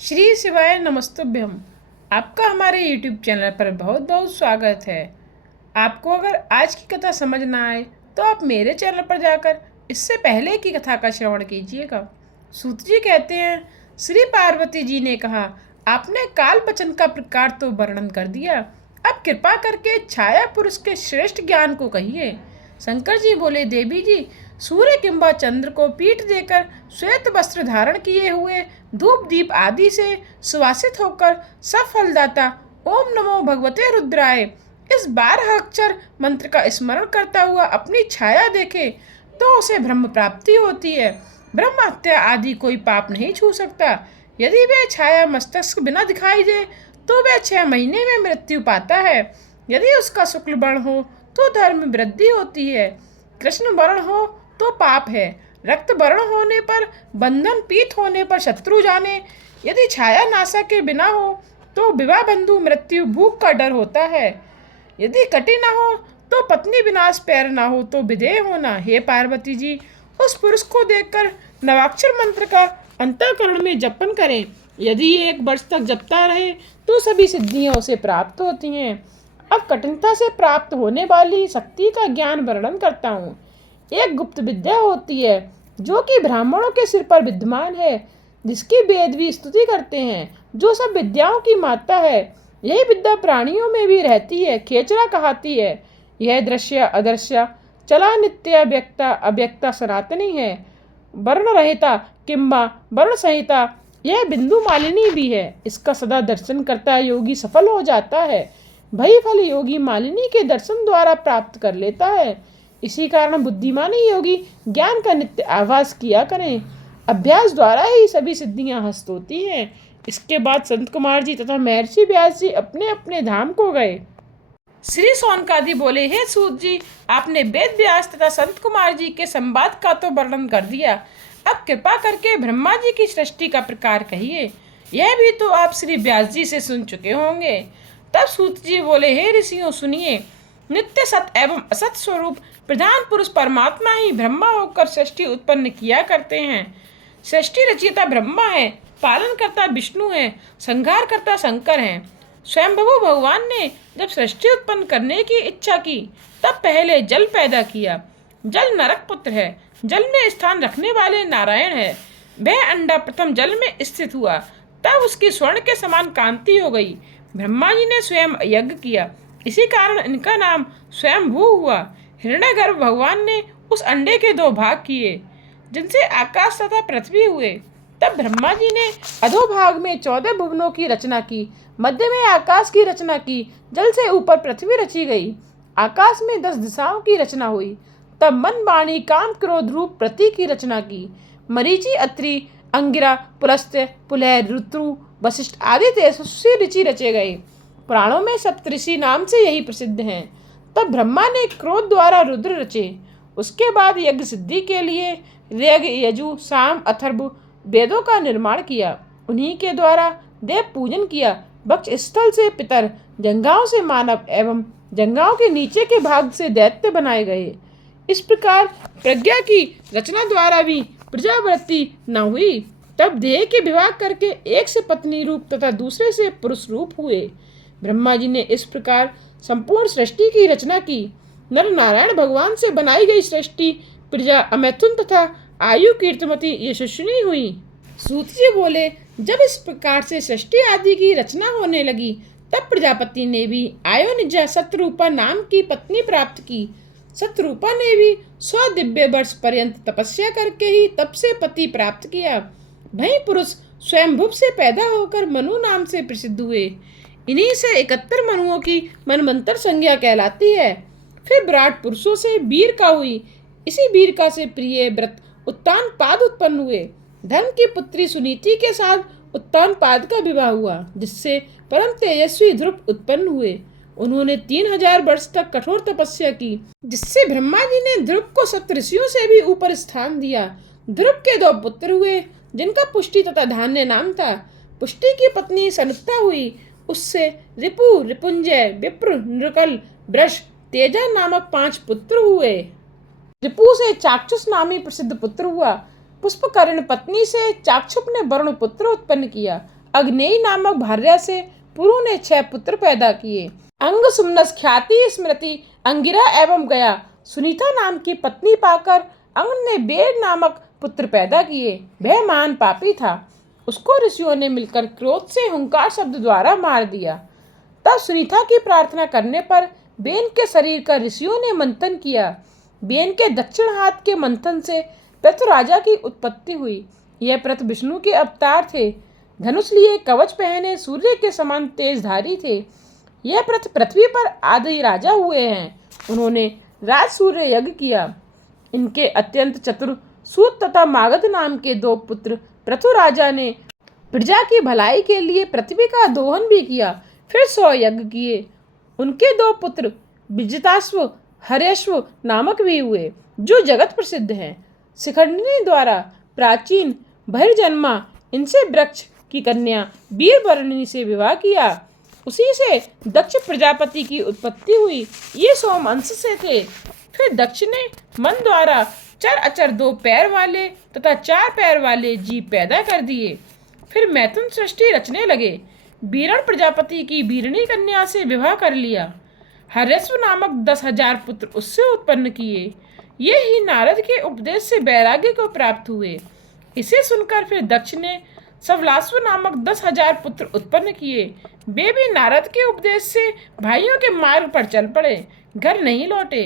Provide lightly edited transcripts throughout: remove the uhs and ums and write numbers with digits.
श्री शिवाय नमस्तुभ्यम। आपका हमारे YouTube चैनल पर बहुत बहुत स्वागत है। आपको अगर आज की कथा समझ ना आए तो आप मेरे चैनल पर जाकर इससे पहले की कथा का श्रवण कीजिएगा। सूत जी कहते हैं, श्री पार्वती जी ने कहा, आपने काल बचन का प्रकार तो वर्णन कर दिया, अब कृपा करके छाया पुरुष के श्रेष्ठ ज्ञान को कहिए। शंकर जी बोले, देवी जी, सूर्य किंबा चंद्र को पीठ देकर श्वेत वस्त्र धारण किए हुए धूप दीप आदि से सुवासित होकर सफलदाता ओम नमो भगवते रुद्राय इस 12 अक्षर मंत्र का स्मरण करता हुआ अपनी छाया देखे तो उसे ब्रह्म प्राप्ति होती है। ब्रह्म हत्या आदि कोई पाप नहीं छू सकता। यदि वह छाया मस्तक बिना दिखाई दे तो वह 6 महीने में मृत्यु पाता है। यदि उसका शुक्ल वर्ण हो तो धर्म वृद्धि होती है, कृष्ण वर्ण हो तो पाप है, रक्त वर्ण होने पर बंधन, पीत होने पर शत्रु जाने। यदि छाया नासा के बिना हो तो विवाह बंधु मृत्यु भूख का डर होता है। यदि कटी न हो तो पत्नी विनाश, पैर न हो तो विदेह होना। हे पार्वती जी, उस पुरुष को देखकर नवाक्षर मंत्र का अंतःकरण में जपन करें। यदि 1 वर्ष तक जपता रहे तो सभी सिद्धियां उसे प्राप्त होती हैं। अब कठिनता से प्राप्त होने वाली शक्ति का ज्ञान वर्णन करता हूँ। एक गुप्त विद्या होती है जो कि ब्राह्मणों के सिर पर विद्यमान है, जिसकी वेद भी स्तुति करते हैं, जो सब विद्याओं की माता है। यही विद्या प्राणियों में भी रहती है। खेचरा कहती है, यह दृश्य अदृश्य चला नित्य व्यक्ता अव्यक्ता सनातनी है। वर्ण रहिता किंबा वर्ण संहिता यह बिंदु मालिनी भी है। इसका सदा दर्शन करता योगी सफल हो जाता है। भई फल योगी मालिनी के दर्शन द्वारा प्राप्त कर लेता है। इसी कारण बुद्धिमानी योगी ज्ञान का नित्य आभास किया करें। अभ्यास द्वारा ही सभी सिद्धियां हस्त होती हैं। इसके बाद संत कुमार जी तथा महर्षि व्यास जी अपने अपने धाम को गए। श्री सौनकादि बोले, हे सूत जी, आपने वेद व्यास तथा संत कुमार जी के संवाद का तो वर्णन कर दिया, अब कृपा करके ब्रह्मा जी की सृष्टि का प्रकार कहिए। यह भी तो आप श्री व्यास जी से सुन चुके होंगे। तब सूत जी बोले, हे ऋषियों, सुनिए। नित्य सत एवं असत स्वरूप प्रधान पुरुष परमात्मा ही ब्रह्मा होकर सृष्टि उत्पन्न किया करते हैं। सृष्टि रचयिता ब्रह्मा है, पालन करता विष्णु है, संहार करता शंकर है। स्वयंभू भगवान ने जब सृष्टि उत्पन्न करने की इच्छा की तब पहले जल पैदा किया। जल नरक पुत्र है, जल में स्थान रखने वाले नारायण है। वह अंडा प्रथम जल में स्थित हुआ, तब उसकी स्वर्ण के समान कांति हो गई। ब्रह्मा जी ने स्वयं यज्ञ किया, इसी कारण इनका नाम स्वयंभू हुआ। हिरण्यगर्भ भगवान ने उस अंडे के 2 भाग किए, जिनसे आकाश तथा पृथ्वी हुए। तब ब्रह्मा जी ने अधोभाग में 14 भुवनों की रचना की, मध्य में आकाश की रचना की, जल से ऊपर पृथ्वी रची गई। आकाश में 10 दिशाओं की रचना हुई। तब मन, वाणी, काम, क्रोध रूप प्रति की रचना की। मरीचि, अत्रि, अंगिरा, पुलस्त्य, पुलह, ऋतु, वशिष्ठ आदि तेजस्वी ऋषि रचे गए। पुराणों में सप्तऋषि नाम से यही प्रसिद्ध हैं। तब ब्रह्मा ने क्रोध द्वारा रुद्र रचे। उसके बाद यज्ञ सिद्धि के लिए ऋग, यजु, साम, अथर्व वेदों का निर्माण किया। उन्हीं के द्वारा देव पूजन किया। वक्ष स्थल से पितर, जंघाओं से मानव एवं जंघाओं के नीचे के भाग से दैत्य बनाए गए। इस प्रकार प्रज्ञा की रचना द्वारा भी प्रजावृत्ति न हुई। तब देह के विभाग करके एक से पत्नी रूप तथा दूसरे से पुरुष रूप हुए। ब्रह्मा जी ने इस प्रकार संपूर्ण सृष्टि की रचना की। नर नारायण भगवान से बनाई गई सृष्टि प्रजा अमैथुन तथा आयु कीर्तिमती यशस्विनी हुई। सूत जी बोले, जब इस प्रकार से सृष्टि आदि की रचना होने लगी तब प्रजापति ने भी आयोनिजा सतरूपा नाम की पत्नी प्राप्त की। सतरूपा ने भी 100 दिव्य वर्ष पर्यंत तपस्या करके ही तप से पति प्राप्त किया। वही पुरुष स्वयंभुव से पैदा होकर मनु नाम से प्रसिद्ध हुए। इन्हीं से 71 मनुओं की मनवंतर संज्ञा कहलाती है। फिर विराट पुरुषों से वीरका हुई। इसी वीरका से प्रिय व्रत उत्तानपाद उत्पन्न हुए। धर्म की पुत्री सुनीति के साथ उत्तानपाद का विवाह हुआ, जिससे परम तेजस्वी ध्रुव उत्पन्न हुए। उन्होंने 3000 वर्ष तक कठोर तपस्या की, जिससे ब्रह्मा जी ने ध्रुव को सप्तऋषियों से भी ऊपर स्थान दिया। ध्रुव के 2 पुत्र हुए, जिनका पुष्टि तथा धान्य नाम था। पुष्टि की पत्नी सनुत्ता हुई। उससे रिपु, रिपुंजय, विप्र, नृकल, वृष, तेजा नामक 5 पुत्र हुए। रिपु से चाक्षुष नामी प्रसिद्ध पुत्र हुआ। पुष्पकर्ण पत्नी से चाक्षुप ने वरुण पुत्र उत्पन्न किया। अग्नेय नामक भार्या से पुरु ने 6 पुत्र पैदा किए। अंग, सुमनस, ख्याति, स्मृति, अंगिरा एवं गया सुनीता नाम की पत्नी पाकर अंग ने बेद नामक पुत्र पैदा किए। वह महान पापी था। उसको ऋषियों ने मिलकर क्रोध से हुंकार शब्द द्वारा मार दिया। तब सुनीता की प्रार्थना करने पर बेन के शरीर का ऋषियों ने मंथन किया। बेन के दक्षिण हाथ के मंथन से पृथु राजा की उत्पत्ति हुई। यह पृथु विष्णु के अवतार थे। धनुष लिए, कवच पहने, सूर्य के समान तेजधारी थे। यह पृथ्वी पर आदि राजा हुए हैं। उन्होंने राज सूर्य यज्ञ किया। इनके अत्यंत चतुर सूत तथा मागध नाम के 2 पुत्र पृथु राजा ने प्रजा की भलाई के लिए पृथ्वी का दोहन भी किया। फिर 100 यज्ञ किए। उनके 2 पुत्र विजिताश्व, हरेश्व नामक भी हुए, जो जगत प्रसिद्ध हैं। शिखंडिनी द्वारा प्राचीन बहिर्जन्मा इनसे वृक्ष की कन्या वीरवर्णिनी से विवाह किया। उसी से दक्ष प्रजापति की उत्पत्ति हुई। ये सोम अंश से थे। फिर दक्ष ने मन द्वारा चर अचर 2 पैर वाले तथा 4 पैर वाले जीव पैदा कर दिए। फिर मैथुन सृष्टि रचने लगे। बीरण प्रजापति की बीरणी कन्या से विवाह कर लिया। हरेश्व नामक 10,000 पुत्र उससे उत्पन्न किए। ये ही नारद के उपदेश से वैराग्य को प्राप्त हुए। इसे सुनकर फिर दक्ष ने सवलास्व नामक 10,000 पुत्र उत्पन्न किए। वे भी नारद के उपदेश से भाइयों के मार्ग पर चल पड़े, घर नहीं लौटे।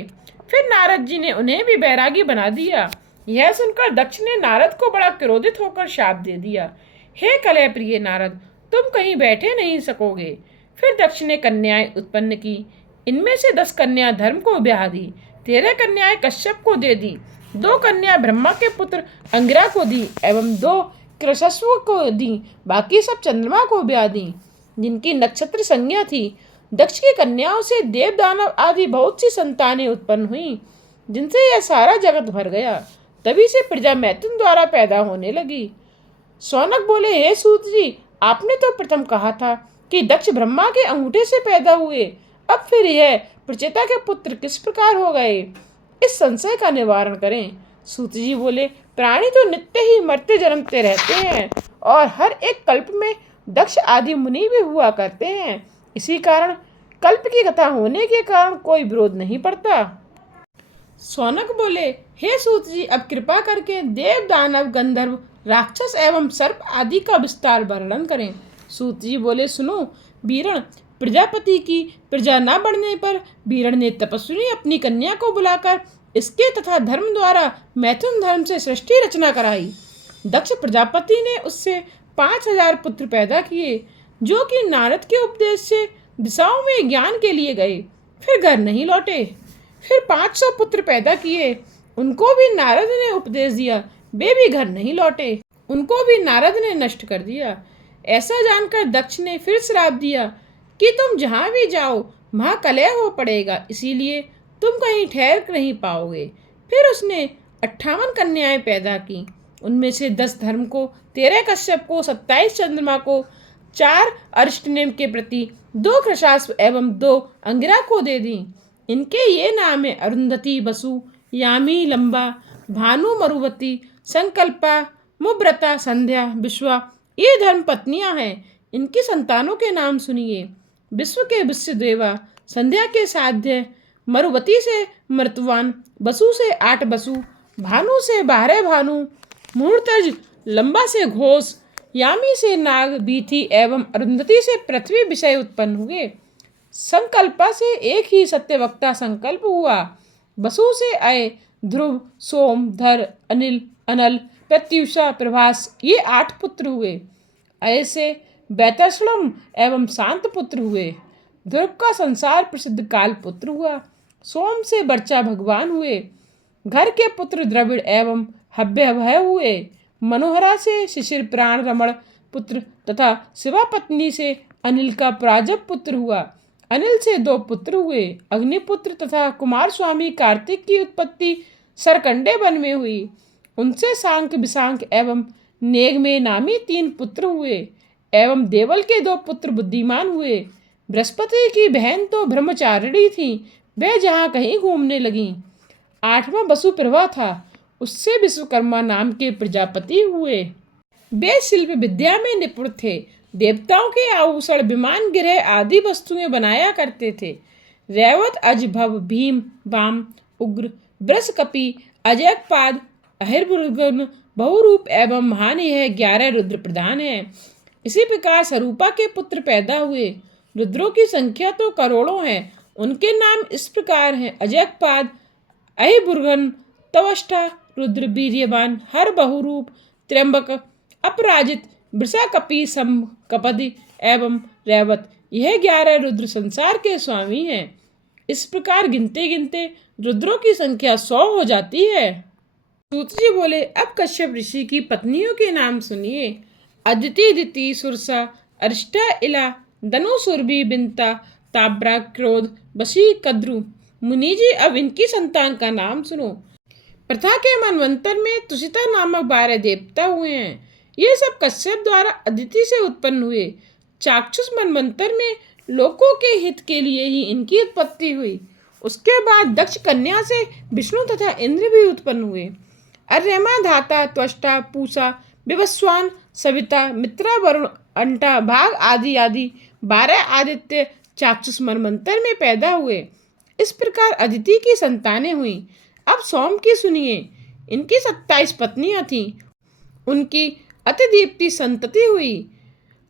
फिर नारद जी ने उन्हें भी बैरागी बना दिया। यह सुनकर दक्ष ने नारद को बड़ा क्रोधित होकर शाप दे दिया। हे कलह प्रिय नारद, तुम कहीं बैठे नहीं सकोगे। फिर दक्ष ने कन्याएं उत्पन्न की। इनमें से 10 कन्या धर्म को ब्याह दी, 13 कन्याएं कश्यप को दे दी, 2 कन्या ब्रह्मा के पुत्र अंगिरा को दी एवं 2 कृशस्व को दी। बाकी सब चंद्रमा को ब्याह दी, जिनकी नक्षत्र संज्ञा थी। दक्ष की कन्याओं से देव दानव आदि बहुत सी संतानें उत्पन्न हुई, जिनसे यह सारा जगत भर गया। तभी से प्रजा मैथुन द्वारा पैदा होने लगी। शौनक बोले, हे सूत जी, आपने तो प्रथम कहा था कि दक्ष ब्रह्मा के अंगूठे से पैदा हुए, अब फिर यह प्रचेता के पुत्र किस प्रकार हो गए? इस संशय का निवारण करें। सूत जी बोले, प्राणी तो नित्य ही मरते जन्मते रहते हैं और हर एक कल्प में दक्ष आदि मुनि भी हुआ करते हैं। इसी कारण कल्प की कथा होने के कारण कोई विरोध नहीं पड़ता। शौनक बोले, हे सूत जी, अब कृपा करके देव दानव गंधर्व राक्षस एवं सर्प आदि का विस्तार वर्णन करें। सूत जी बोले, सुनो बीरण, प्रजापति की प्रजा न बढ़ने पर बीरण ने तपस्विनी अपनी कन्या को बुलाकर इसके तथा धर्म द्वारा मैथुन धर्म से सृष्टि रचना कराई। दक्ष प्रजापति ने उससे 5,000 पुत्र पैदा किए, जो कि नारद के उपदेश से दिशाओं में ज्ञान के लिए गए, फिर घर नहीं लौटे। फिर 500 पुत्र पैदा किए, उनको भी नारद ने उपदेश दिया, वे भी घर नहीं लौटे, उनको भी नारद ने नष्ट कर दिया। ऐसा जानकर दक्ष ने फिर श्राप दिया कि तुम जहाँ भी जाओ वहाँ कलह हो पड़ेगा, इसीलिए तुम कहीं ठहर नहीं पाओगे। फिर उसने 58 कन्याएं पैदा की। उनमें से 10 धर्म को, 13 कश्यप को, 27 चंद्रमा को, 4 अरिष्टनेम के प्रति, 2 कृशाश्व एवं 2 अंगिरा को दे दी। इनके ये नाम है अरुंधति, बसु, यामी, लंबा, भानु, मरुवती, संकल्पा, मुव्रता, संध्या, विश्वा। ये धर्म पत्नियां हैं। इनकी संतानों के नाम सुनिए। विश्व के विश्वदेवा, संध्या के साध्य, मरुवती से मृतवान, बसु से 8 बसु, भानु से 12 भानु, मुहूर्तज, लंबा से घोष, यामी से नाग, बीथी एवं अरुंधति से पृथ्वी विषय उत्पन्न हुए। संकल्पा से एक ही सत्यवक्ता संकल्प हुआ। बसु से अय, ध्रुव, सोम, धर, अनिल, अनल, प्रत्युषा, प्रभास, ये 8 पुत्र हुए। अय से वैतरश्रम एवं शांत पुत्र हुए। ध्रुव का संसार प्रसिद्ध काल पुत्र हुआ। सोम से वर्चा भगवान हुए। घर के पुत्र द्रविड़ एवं हव्यभय हुए। मनोहरा से शिशिर प्राण रमण पुत्र तथा शिवा पत्नी से अनिल का प्राजब पुत्र हुआ। अनिल से 2 पुत्र हुए, अग्निपुत्र तथा कुमार स्वामी कार्तिक की उत्पत्ति सरकंडे वन में हुई। उनसे सांक, विशांक एवं नेग में नामी 3 पुत्र हुए एवं देवल के 2 पुत्र बुद्धिमान हुए। बृहस्पति की बहन तो ब्रह्मचारिणी थी, वह जहाँ कहीं घूमने लगी। 8वां वसुप्रभा था, उससे विश्वकर्मा नाम के प्रजापति हुए। वे शिल्प विद्या में निपुण थे। देवताओं के आभूषण, विमान, गृह आदि वस्तुएं बनाया करते थे। रैवत, अज, भव, भीम, वाम, उग्र, बृषकपि, अजयपाद, अहिर्भुगन, बहुरूप एवं महान यह 11 रुद्र प्रधान हैं। इसी प्रकार स्वरूपा के पुत्र पैदा हुए। रुद्रों की संख्या तो करोड़ों है। उनके नाम इस प्रकार हैं: अजयपाद, अहिर्भुगन, त्वष्टा, रुद्र, वीर्यवान, हर, बहुरूप, त्र्यंबक, अपराजित, वृषाकपि, कपदि एवं रैवत। यह 11 रुद्र संसार के स्वामी हैं। इस प्रकार गिनते गिनते रुद्रों की संख्या 100 हो जाती है। सूत जी बोले, अब कश्यप ऋषि की पत्नियों के नाम सुनिए। अदिति, दिति, सुरसा, अरिष्टा, इला, दनु, सुरभि, बिंता, ताब्रा, क्रोध, बसी, कद्रु। मुनि जी, अब इनकी संतान का नाम सुनो। प्रथा के मनवंतर में तुषिता नामक 12 देवता हुए हैं। ये सब कश्यप द्वारा अदिति से उत्पन्न हुए। चाक्षुष मनवंतर में लोकों के हित के लिए ही इनकी उत्पत्ति हुई। उसके बाद दक्ष कन्या से विष्णु तथा इंद्र भी उत्पन्न हुए। अर्यमा, धाता, त्वष्टा, पूषा, विवस्वान, सविता, मित्रा, वरुण, अंटा, भाग आदि आदि 12 आदित्य चाक्षुष मनवंतर में पैदा हुए। इस प्रकार अदिति की संतानें हुई। अब सोम की सुनिए। इनकी 27 पत्नियां थीं। उनकी अतिदीप्ति संतति हुई।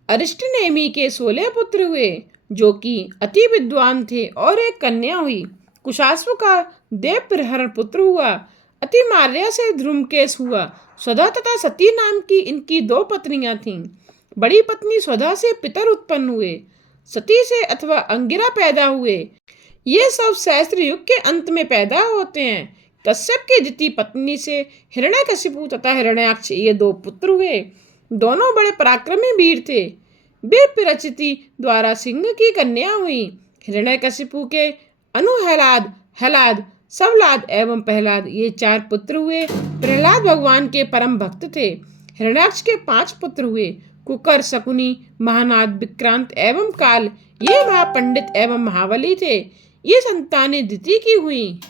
अरिष्टनेमि के 16 पुत्र हुए, जो कि अति विद्वान थे, और एक कन्या हुई। कुशाश्व का देवप्रहरण पुत्र हुआ। अति मार्या से ध्रुमकेश हुआ। स्वधा तथा सती नाम की इनकी 2 पत्नियां थीं। बड़ी पत्नी स्वधा से पितर उत्पन्न हुए। सती से अथवा अंगिरा पैदा हुए। ये सब सहस्त्र युग के अंत में पैदा होते हैं। कश्यप की द्वितीय पत्नी से हिरण्यकशिपु तथा हिरण्याक्ष ये 2 पुत्र हुए। दोनों बड़े पराक्रमी वीर थे। विप्रचिति द्वारा सिंह की कन्या हुई। हिरण्यकशिपु के अनुहलाद, हलाद, सवलाद एवं प्रहलाद ये 4 पुत्र हुए। प्रहलाद भगवान के परम भक्त थे। हिरण्याक्ष के 5 पुत्र हुए। कुकर, शकुनी, महानाद, विक्रांत एवं काल ये महापंडित एवं महाबली थे। ये संतानें दिति की हुई।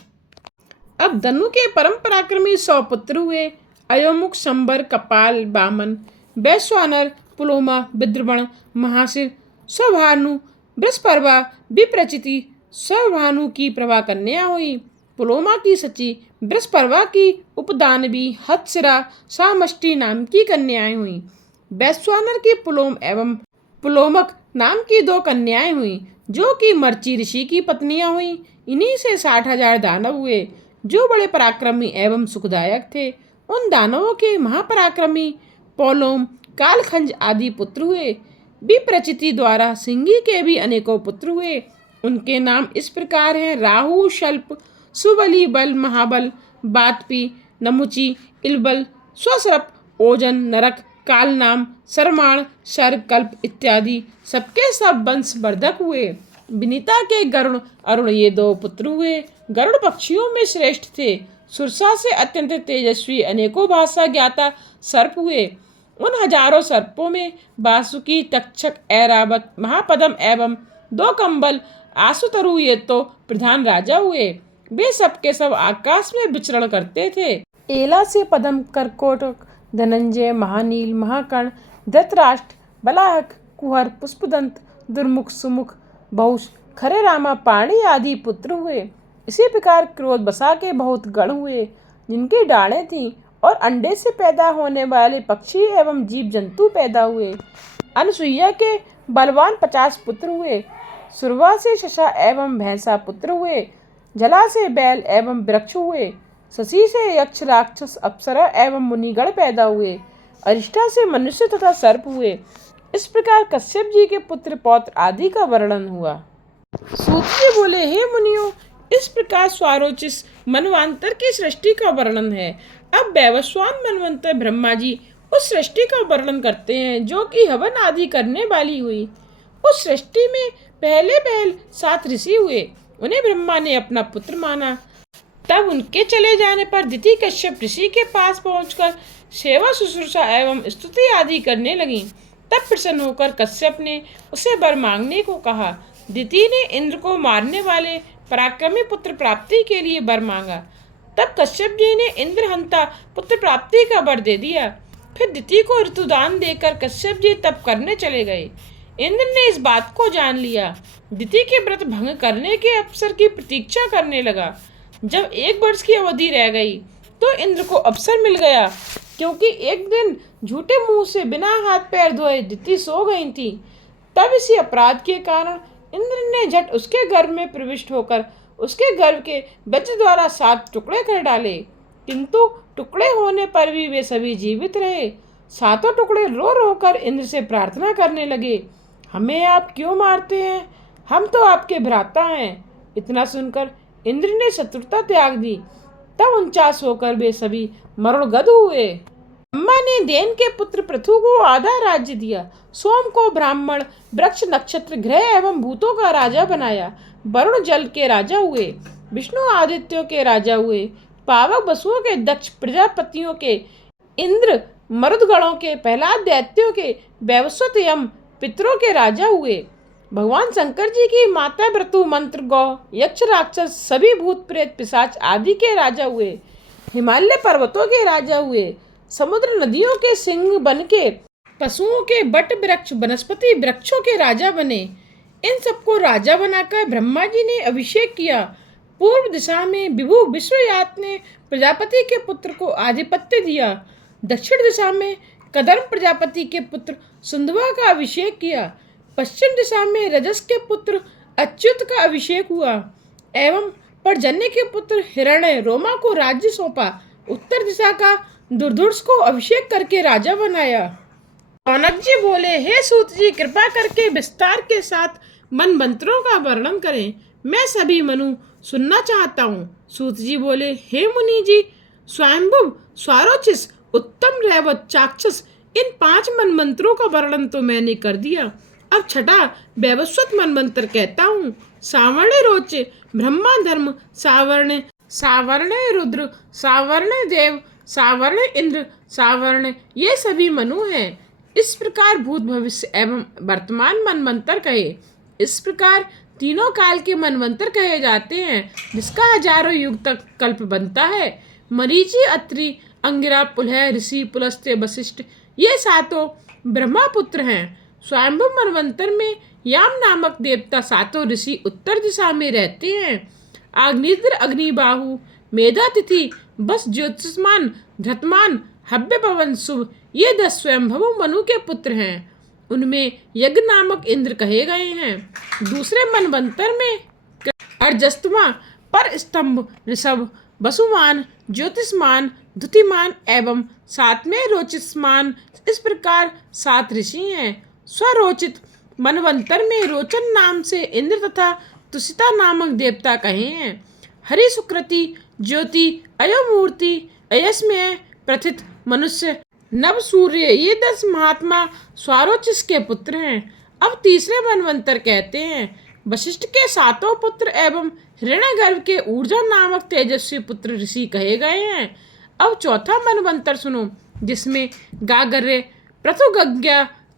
अब धनु के परम पराक्रमी 100 पुत्र हुए। अयोमुख, शंबर, कपाल, बामन, वैश्वानर, पुलोमा, विद्रवण, महाशिर, स्वभानु, बृहस्पर्वा, विप्रचिति। स्वभानु की प्रभा कन्या हुई। पुलोमा की सची, बृहस्पर्वा की उपदानवी, हत्सिरा, सामष्टि नाम की कन्याएं हुई। वैश्वानर की पुलोम एवं पुलोमक नाम की 2 कन्याएं हुई, जो कि मर्ची ऋषि की पत्नियां हुई। इन्हीं से 60,000 दानव हुए, जो बड़े पराक्रमी एवं सुखदायक थे। उन दानवों के महापराक्रमी पोलोम, कालखंज आदि पुत्र हुए। विप्रचिति द्वारा सिंगी के भी अनेकों पुत्र हुए। उनके नाम इस प्रकार हैं: राहु, शल्प, सुबली, बल, महाबल, बातपी, नमुचि, इलबल, स्वसरप, ओजन, नरक, कालनाम, सरमाण, शर, कल्प इत्यादि सबके सब वंशवर्धक हुए। विनीता के गरुण, अरुण ये 2 पुत्र हुए। गरुड़ पक्षियों में श्रेष्ठ थे। सुरसा से अत्यंत तेजस्वी अनेकों भाषा ज्ञाता सर्प हुए। उन हजारों सर्पों में वासुकी, तक्षक, ऐरावत, महापदम एवं 2 कंबल, आसुतरु ये तो प्रधान राजा हुए। वे सबके सब आकाश में विचरण करते थे। एला से पदम, करकोटक, धनंजय, महानील, महाकर्ण, धृतराष्ट्र, बलाहक, कुहर, पुष्पदंत, दुर्मुख, सुमुख, बहुश, खरे रामा, पाणी आदि पुत्र हुए। इसी प्रकार क्रोध बसा के बहुत गण हुए, जिनकी डाढ़ें थीं, और अंडे से पैदा होने वाले पक्षी एवं जीव जंतु पैदा हुए। अनसुईया के बलवान 50 पुत्र हुए। सुरवा से शशा एवं भैंसा पुत्र हुए। जला से बैल एवं वृक्ष हुए। शशि से यक्ष, राक्षस, अप्सरा एवं मुनिगण पैदा हुए। अरिष्टा से मनुष्य तथा सर्प हुए। इस प्रकार कश्यप जी के पुत्र पौत्र आदि का वर्णन हुआ। सूत जी बोले, हे मुनियों, इस प्रकार स्वारोचिष मनवांतर की सृष्टि का वर्णन है। अब वैवस्वान मनवंतर ब्रह्मा जी उस सृष्टि का वर्णन करते हैं, जो कि हवन आदि करने वाली हुई। उस सृष्टि में पहले 7 ऋषि हुए। उन्हें ब्रह्मा ने अपना पुत्र माना। तब उनके चले जाने पर दिति कश्यप ऋषि के पास पहुंचकर सेवा, शुश्रूषा एवं स्तुति आदि करने लगी। तब प्रसन्न होकर कश्यप ने उसे वर मांगने को कहा। दिति ने इंद्र को मारने वाले पराक्रमी पुत्र प्राप्ति के लिए वर मांगा। तब कश्यप जी ने इंद्रहंता पुत्र प्राप्ति का वर दे दिया। फिर दिति को ऋतुदान देकर कश्यप जी तप करने चले गए। इंद्र ने इस बात को जान लिया, दिति के व्रत भंग करने के अवसर की प्रतीक्षा करने लगा। जब 1 वर्ष की अवधि रह गई तो इंद्र को अवसर मिल गया, क्योंकि एक दिन झूठे मुंह से बिना हाथ पैर धोए दिति सो गई थी। तब इसी अपराध के कारण इंद्र ने झट उसके गर्भ में प्रविष्ट होकर उसके गर्भ के वज्र द्वारा 7 टुकड़े कर डाले, किंतु टुकड़े होने पर भी वे सभी जीवित रहे। 7 टुकड़े रो रो कर इंद्र से प्रार्थना करने लगे, हमें आप क्यों मारते हैं, हम तो आपके भ्राता हैं। इतना सुनकर इंद्र ने शत्रुता त्याग दी। तब 49 होकर वे सभी मरणगद हुए। ब्रह्मा ने देन के पुत्र पृथु को आधा राज्य दिया, सोम को ब्राह्मण, वृक्ष, नक्षत्र, ग्रह एवं भूतों का राजा बनाया। वरुण जल के राजा हुए, विष्णु आदित्यों के राजा हुए, पावक वसुओं के, दक्ष प्रजापतियों के, इंद्र मरुदगणों के, प्रहलाद दैत्यों के, वैवस्वत यम पितरों के राजा हुए। भगवान शंकर जी की माता भृतु, मंत्र, गौ, यक्ष, राक्षस, सभी भूत प्रेत पिशाच आदि के राजा हुए। हिमालय पर्वतों के राजा हुए, समुद्र नदियों के सिंह बन के, पशुओं के बट वृक्ष, वनस्पति वृक्षों के राजा बने। इन सबको राजा बनाकर ब्रह्मा जी ने अभिषेक किया। पूर्व दिशा में विभु विश्वयात ने प्रजापति के पुत्र को आधिपत्य दिया। दक्षिण दिशा में कदर्म प्रजापति के पुत्र सुंदवा का अभिषेक किया। पश्चिम दिशा में रजस के पुत्र अच्युत का अभिषेक हुआ एवं पर्जन्य के पुत्र हिरण्य रोमा को राज्य सौंपा। उत्तर दिशा का दुर्धुष को अभिषेक करके राजा बनाया। रौनक जी बोले, हे सूत जी, कृपा करके विस्तार के साथ मन मंत्रों का वर्णन करें, मैं सभी मनु सुनना चाहता हूँ। सूत जी बोले, हे मुनि जी, स्वयंभुव, स्वारोचिस, उत्तम, रैवत, चाक्षस, इन 5 मन मंत्रों का वर्णन तो मैंने कर दिया। अब छठा वैवस्वत मन मंत्र कहता हूँ। सावर्ण रोच, ब्रह्मा धर्म, सावर्ण, सावर्ण रुद्र, सावर्ण देव, सावर्ण इंद्र, सावर्ण, ये सभी मनु हैं। इस प्रकार भूत, भविष्य एवं वर्तमान मनवंतर कहे। इस प्रकार तीनों काल के मनवंतर कहे जाते हैं, जिसका हजारों युग तक कल्प बनता है। मरीचि, अत्रि, अंगिरा, पुलह, ऋषि, पुलस्त्य, वशिष्ठ, ये 7 ब्रह्मापुत्र हैं। स्वयंभू मनवंतर में याम नामक देवता 7 ऋषि उत्तर दिशा में रहते हैं। अग्निद्र, अग्निबाहु, मेधातिथि, बस, ज्योतिष्मान, धृतमान, हव्य, पवन, शुभ, ये 10 स्वयंभू मनु के पुत्र हैं। उनमें यज्ञ नामक इंद्र कहे गए हैं। दूसरे मनवंतर में अर्जस्तमा, पर स्तंभ, ऋषभ, वसुमान, ज्योतिष्मान, द्युतिमान एवं 7वें रोचिष्मान, इस प्रकार 7 ऋषि हैं। स्वरोचित मनवंतर में रोचन नाम से इंद्र तथा तुषिता नामक देवता कहे हैं। हरि, सुकृति, ज्योति, अयोमूर्ति, अयस्मय, प्रथित, मनुष्य, नव, सूर्य, ये 10 महात्मा स्वारोचिस के पुत्र हैं। अब तीसरे मनवंतर कहते हैं। वशिष्ठ के 7 पुत्र एवं हिरण्यगर्भ के ऊर्जा नामक तेजस्वी पुत्र ऋषि कहे गए हैं। अब चौथा मनवंतर सुनो, जिसमें गागर्य, पृथुगज्ञ,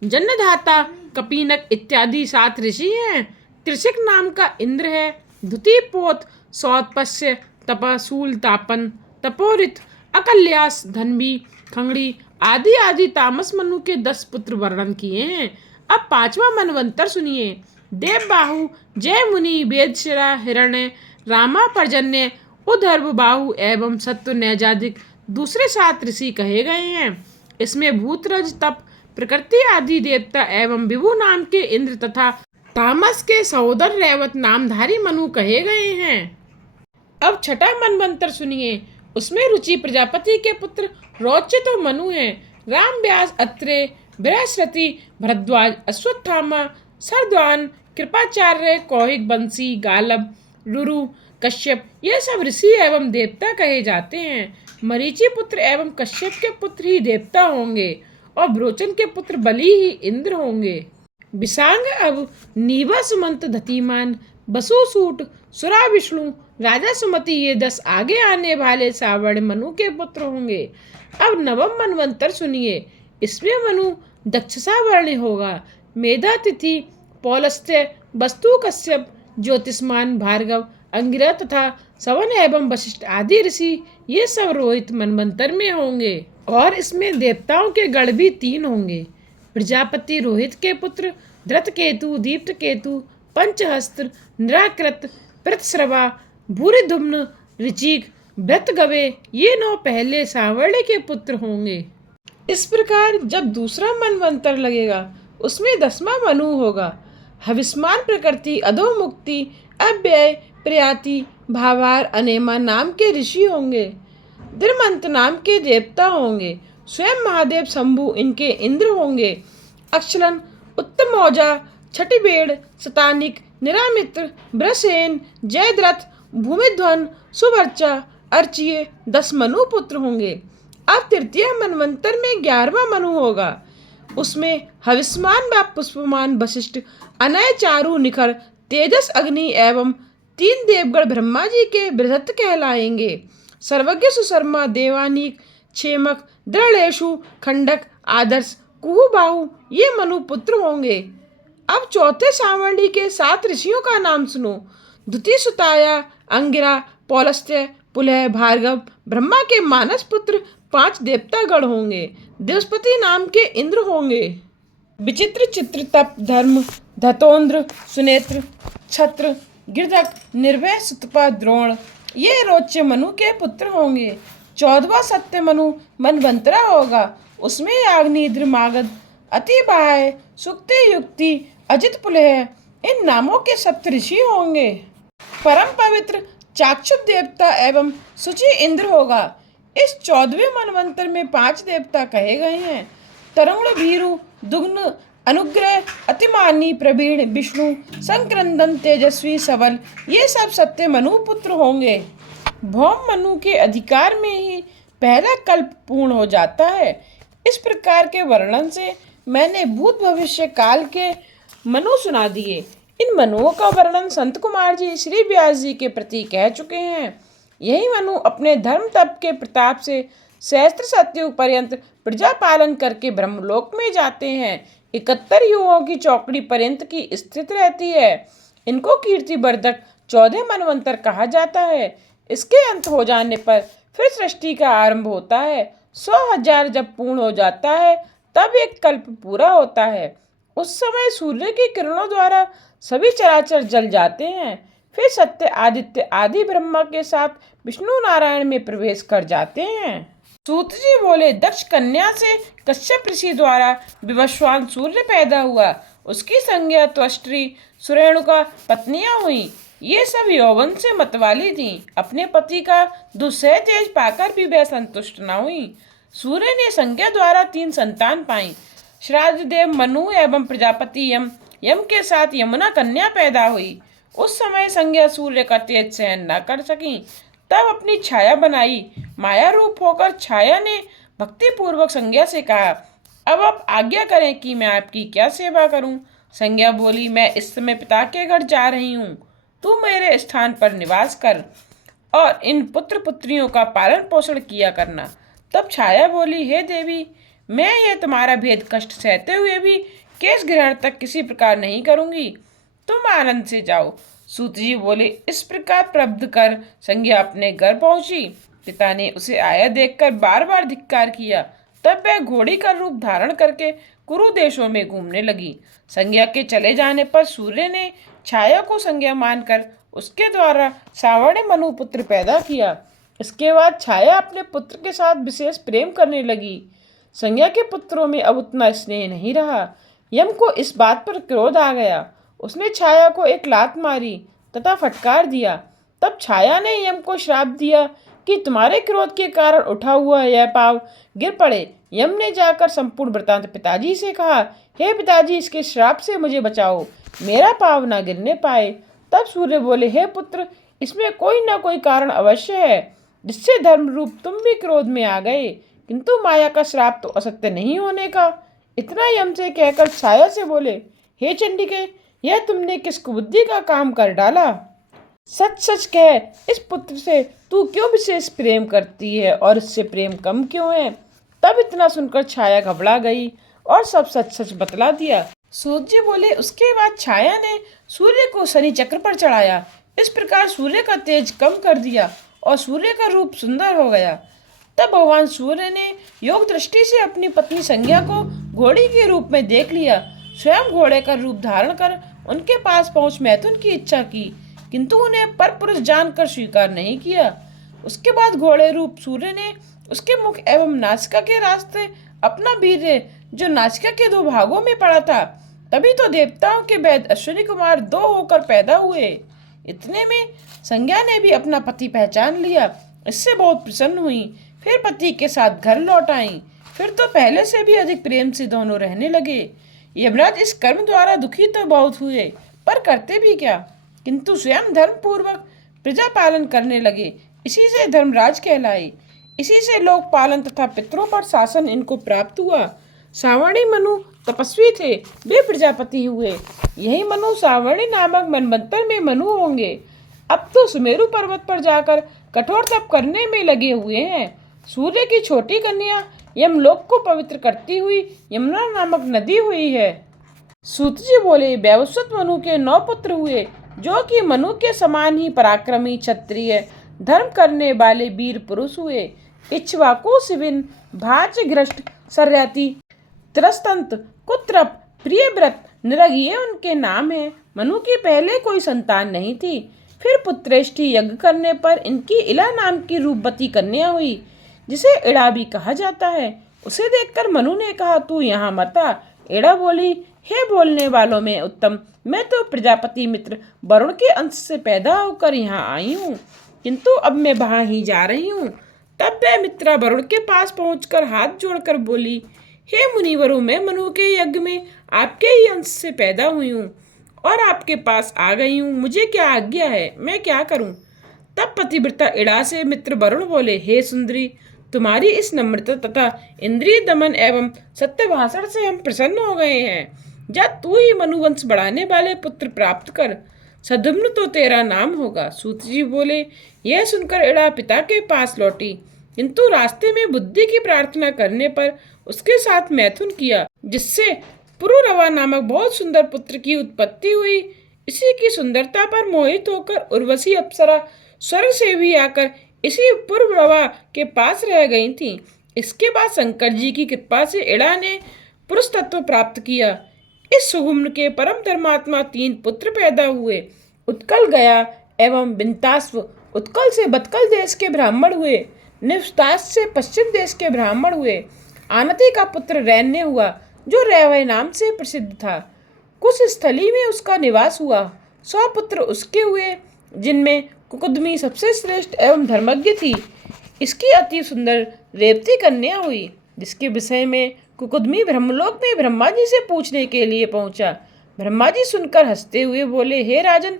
जन्नधाता, कपीनक इत्यादि 7 ऋषि हैं। त्रिशिक नाम का इंद्र है। द्युतिपोत, सौतपस्य, तपासूल, तापन, तपोरित, अकल्यास, धन्वी, खंगड़ी आदि आदि तामस मनु के 10 पुत्र वर्णन किए हैं। अब 5वां मनवंतर सुनिए। देवबाहु, जय मुनि, वेदशिरा, हिरण्य, रामा, पर्जन्य, उदर्भ बाहु एवं सत्व, नैजादिक दूसरे 7 ऋषि कहे गए हैं। इसमें भूतरज, तप, प्रकृति आदि देवता एवं विभु नाम के इंद्र तथा तामस के सहोदर रैवत नामधारी मनु कहे गए हैं। अब छठा मनवंतर सुनिए। उसमें रुचि प्रजापति के पुत्र रोचित और मनु हैं। राम, व्यास, अत्रेय, बृहस्पति, भरद्वाज, अश्वत्थामा, सरद्वान, कृपाचार्य, कौशिक, बंसी, गालब, रुरु, कश्यप, ये सब ऋषि एवं देवता कहे जाते हैं। मरीचि पुत्र एवं कश्यप के पुत्र ही देवता होंगे और ब्रोचन के पुत्र बलि ही इंद्र होंगे। विशांग, अब नीवा, सुमंत, धतीमान, बसुसूट, सुरा, विष्णु, राजा सुमति, ये 10 आगे आने वाले सावर्ण मनु के पुत्र होंगे। अब नवम मनवंतर सुनिए। इसमें मनु दक्षसा वर्ण होगा। मेधातिथि, पौलस्त्य, वस्तु, कश्यप, ज्योतिष्मान, भार्गव, अंगिरा तथा सवन एवं वशिष्ठ आदि ऋषि, ये सब रोहित मनवंतर में होंगे। और इसमें देवताओं के गण भी 3 होंगे। प्रजापति रोहित के पुत्र धृतकेतु, दीप्तकेतु, पंचहस्त्र, निराकृत, प्रतस्रवा, भूरिधुम्न, ऋचिक, भृतगवे, ये 9 पहले सांवर्ण के पुत्र होंगे। इस प्रकार जब दूसरा मनवंतर लगेगा उसमें 10वां मनु होगा। हविष्मान प्रकृति, अधोमुक्ति, अव्यय, प्रयाति, भावार, अनेमा नाम के ऋषि होंगे। दिरमंत नाम के देवता होंगे। स्वयं महादेव शंभु इनके इंद्र होंगे। अक्षलन, उत्तमौजा, छठिबेड़, शतानिक, निरामित्र, ब्रसेन, जयद्रथ, भूमिध्वन, सुभर्चा, अर्चिये 10 मनु पुत्र होंगे। अब तृतीय मनवंतर में 11वां मनु होगा। उसमें हविष्मान व पुष्पमान, वशिष्ठ, अनय, चारु, निखर, तेजस, अग्नि एवं 3 देवगण ब्रह्मा जी के बृहत् कहलाएंगे। सर्वज्ञ, सुशर्मा, देवानीक, क्षेमक, दृढ़ेशु, खंडक, आदर्श, कुहुबाहु ये मनु पुत्र होंगे। अब चौथे सांवर्णी के 7 ऋषियों का नाम सुनो। द्युति, सुताया, अंगिरा, पौलस्त्य, पुलह, भार्गव। ब्रह्मा के मानस पुत्र 5 देवतागण होंगे। देवस्पति नाम के इंद्र होंगे। विचित्र, चित्र, तप, धर्म, धतोन्द्र, सुनेत्र, छत्र, गिरधक, निर्भय, सुतपा, द्रोण ये रोच्य मनु के पुत्र होंगे। 14वां सत्य मनु मनवंतरा होगा। उसमें याग्निद्र, मागध, अतिबाह्य, सुक्ति, युक्ति, अजित, पुलह इन नामों के सप्तऋषि होंगे। परम पवित्र चाक्षुष देवता एवं शुचि इंद्र होगा। इस 14वें मनवंतर में 5 देवता कहे गए हैं। तरुण, भीरु, दुग्न, अनुग्रह, अतिमानी, प्रवीण, विष्णु, संक्रंदन, तेजस्वी, सबल ये सब सत्य मनु पुत्र होंगे। भौम मनु के अधिकार में ही पहला कल्प पूर्ण हो जाता है। इस प्रकार के वर्णन से मैंने भूत भविष्य काल के मनु सुना दिए। इन मनुओं का वर्णन संत कुमार जी श्री व्यास जी के प्रति कह चुके हैं। यही मनु अपने धर्म तप के प्रताप से सहस्त्र सतयुग पर्यंत प्रजा पालन करके ब्रह्मलोक में जाते हैं। 71 युगों की चौकड़ी पर्यंत की स्थित रहती है। इनको कीर्ति वर्धक 14 मनवंतर कहा जाता है। इसके अंत हो जाने पर फिर सृष्टि का आरंभ होता है। 100,000 जब पूर्ण हो जाता है तब एक कल्प पूरा होता है। उस समय सूर्य की किरणों द्वारा सभी चराचर जल जाते हैं। फिर सत्य, आदित्य आदि ब्रह्मा के साथ विष्णु नारायण में प्रवेश कर जाते हैं। सूत जी बोले, दक्ष कन्या से कश्यप ऋषि द्वारा विवस्वान सूर्य पैदा हुआ। उसकी संज्ञा त्वष्टि, सुरेणुका पत्नियां हुई। ये सब यौवन से मतवाली थीं। अपने पति का दुस्सह तेज पाकर भी वह संतुष्ट न हुई। सूर्य ने संज्ञा द्वारा 3 संतान पाई। श्राद्ध देव मनु एवं प्रजापति यम, यम के साथ यमुना कन्या पैदा हुई। उस समय संज्ञा सूर्य का तेज सहन न कर सकी, तब अपनी छाया बनाई। माया रूप होकर छाया ने भक्ति पूर्वक संज्ञा से कहा, अब आप आज्ञा करें कि मैं आपकी क्या सेवा करूं। संज्ञा बोली, मैं इस समय पिता के घर जा रही हूँ, तू मेरे स्थान पर निवास कर और इन पुत्र पुत्रियों का पालन पोषण किया करना। तब छाया बोली, हे देवी, मैं ये तुम्हारा भेद कष्ट सहते हुए भी केश ग्रहण तक किसी प्रकार नहीं करूंगी, तुम आनंद से जाओ। सूत जी बोले, इस प्रकार प्रबंध कर संज्ञा अपने घर पहुंची। पिता ने उसे आया देखकर बार बार धिक्कार किया। तब वह घोड़ी का रूप धारण करके कुरु देशों में घूमने लगी। संज्ञा के चले जाने पर सूर्य ने छाया को संज्ञा मानकर उसके द्वारा सावर्ण मनु पुत्र पैदा किया। इसके बाद छाया अपने पुत्र के साथ विशेष प्रेम करने लगी। संज्ञा के पुत्रों में अब उतना स्नेह नहीं रहा। यम को इस बात पर क्रोध आ गया। उसने छाया को एक लात मारी तथा फटकार दिया। तब छाया ने यम को श्राप दिया कि तुम्हारे क्रोध के कारण उठा हुआ यह पाव गिर पड़े। यम ने जाकर संपूर्ण वृत्तांत पिताजी से कहा, हे पिताजी, इसके श्राप से मुझे बचाओ, मेरा पाव न गिरने पाए। तब सूर्य बोले, हे पुत्र, इसमें कोई न कोई कारण अवश्य है जिससे धर्म रूप तुम भी क्रोध में आ गए, किंतु माया का श्राप तो असत्य नहीं होने का। इतना यम से कहकर छाया से बोले, हे चंडिके, यह तुमने किस कुबुद्धि का काम कर डाला। सच सच कह, इस पुत्र से तू क्यों विशेष प्रेम करती है और इससे प्रेम कम क्यों है। तब इतना सुनकर छाया घबरा गई और सब सच सच बतला दिया। सूत जी बोले, उसके बाद छाया ने सूर्य को शनि चक्र पर चढ़ाया। इस प्रकार सूर्य का तेज कम कर दिया और सूर्य का रूप सुंदर हो गया। तब भगवान सूर्य ने योग दृष्टि से अपनी पत्नी संज्ञा को घोड़ी के रूप में देख लिया। स्वयं घोड़े का रूप धारण कर उनके पास पहुंच मैथुन की इच्छा की, किंतु उन्हें परपुरुष जानकर स्वीकार नहीं किया। उसके बाद घोड़े रूप सूर्य ने उसके मुख एवं नासिका के रास्ते अपना वीर्य, जो नासिका के दो भागों में पड़ा था, तभी तो देवताओं के वैद्य अश्विनी कुमार दो होकर पैदा हुए। इतने में संज्ञा ने भी अपना पति पहचान लिया। इससे बहुत प्रसन्न हुई। फिर पति के साथ घर लौट आई। फिर तो पहले से भी अधिक प्रेम से दोनों रहने लगे। यमराज इस कर्म द्वारा दुखी तो बहुत हुए, पर करते भी क्या, किंतु स्वयं धर्म पूर्वक प्रजा पालन करने लगे। इसी से धर्मराज कहलाए। इसी से लोक पालन तथा पितरों पर शासन इनको प्राप्त हुआ। सावर्णी मनु तपस्वी थे, वे प्रजापति हुए। यही मनु सावर्णी नामक मनवंतर में मनु होंगे। अब तो सुमेरु पर्वत पर जाकर कठोर तप करने में लगे हुए हैं। सूर्य की छोटी कन्या यमलोक को पवित्र करती हुई यमुना नामक नदी हुई है। सूत जी बोले, वैवस्वत मनु के 9 पुत्र हुए, जो कि मनु के समान ही पराक्रमी, क्षत्रिय, धर्म करने वाले वीर पुरुष हुए। इक्ष्वाकु, शिविन, भाच, घृष्ट, सर्याति, त्रस्तंत, कुत्रप, प्रियव्रत, नृग ये उनके नाम हैं। मनु की पहले कोई संतान नहीं थी। फिर पुत्रेष्टि यज्ञ करने पर इनकी इला नाम की रूपवती कन्या हुई, जिसे इड़ा भी कहा जाता है। उसे देखकर मनु ने कहा, तू यहाँ मत आ। इड़ा बोली, हे बोलने वालों में उत्तम, मैं तो प्रजापति मित्र वरुण के अंश से पैदा होकर यहाँ आई हूँ, किंतु अब मैं वहाँ ही जा रही हूँ। तब वह मित्रा वरुण के पास पहुंचकर हाथ जोड़कर बोली, हे मुनिवरों, मैं मनु के यज्ञ में आपके ही अंश से पैदा हुई हूँ और आपके पास आ गई हूँ। मुझे क्या आज्ञा है, मैं क्या करूँ? तब पतिव्रता इड़ा से मित्र वरुण बोले, हे सुंदरी, तुम्हारी इस नम्रता तथा इंद्रिय दमन एवं सत्य भाषण से हम प्रसन्न हो गए हैं। जा तू ही मनुवंश बढ़ाने वाले पुत्र प्राप्त कर। सद्युम्न तो तेरा नाम होगा। सूत जी बोले, यह सुनकर इड़ा पिता के पास लौटी, किंतु रास्ते में बुद्धि की प्रार्थना करने पर उसके साथ मैथुन किया, जिससे पुरुरवा नामक बहुत सुंदर पुत्र की उत्पत्ति हुई। इसी की सुंदरता पर मोहित होकर उर्वशी अप्सरा स्वर्ग से भी आकर इसी पुरुरवा के पास रह गई थी। इसके बाद शंकर जी की कृपा से इड़ा ने पुरुष तत्व प्राप्त किया। इस सुगुम्न के परम धर्मात्मा 3 पुत्र पैदा हुए। उत्कल, गया एवं बिंतास्व। उत्कल से बतकल देश के ब्राह्मण हुए। निवस्तास से पश्चिम देश के ब्राह्मण हुए। आनति का पुत्र रैन्य हुआ, जो रैवय नाम से प्रसिद्ध था। कुछ स्थली में उसका निवास हुआ। 100 पुत्र उसके हुए, जिनमें कुकुदमी सबसे श्रेष्ठ एवं धर्मज्ञ थी। इसकी अति सुंदर रेवती कन्या हुई, जिसके विषय में कुकुदमी ब्रह्मलोक में ब्रह्मा जी से पूछने के लिए पहुंचा। ब्रह्मा जी सुनकर हंसते हुए बोले, हे राजन,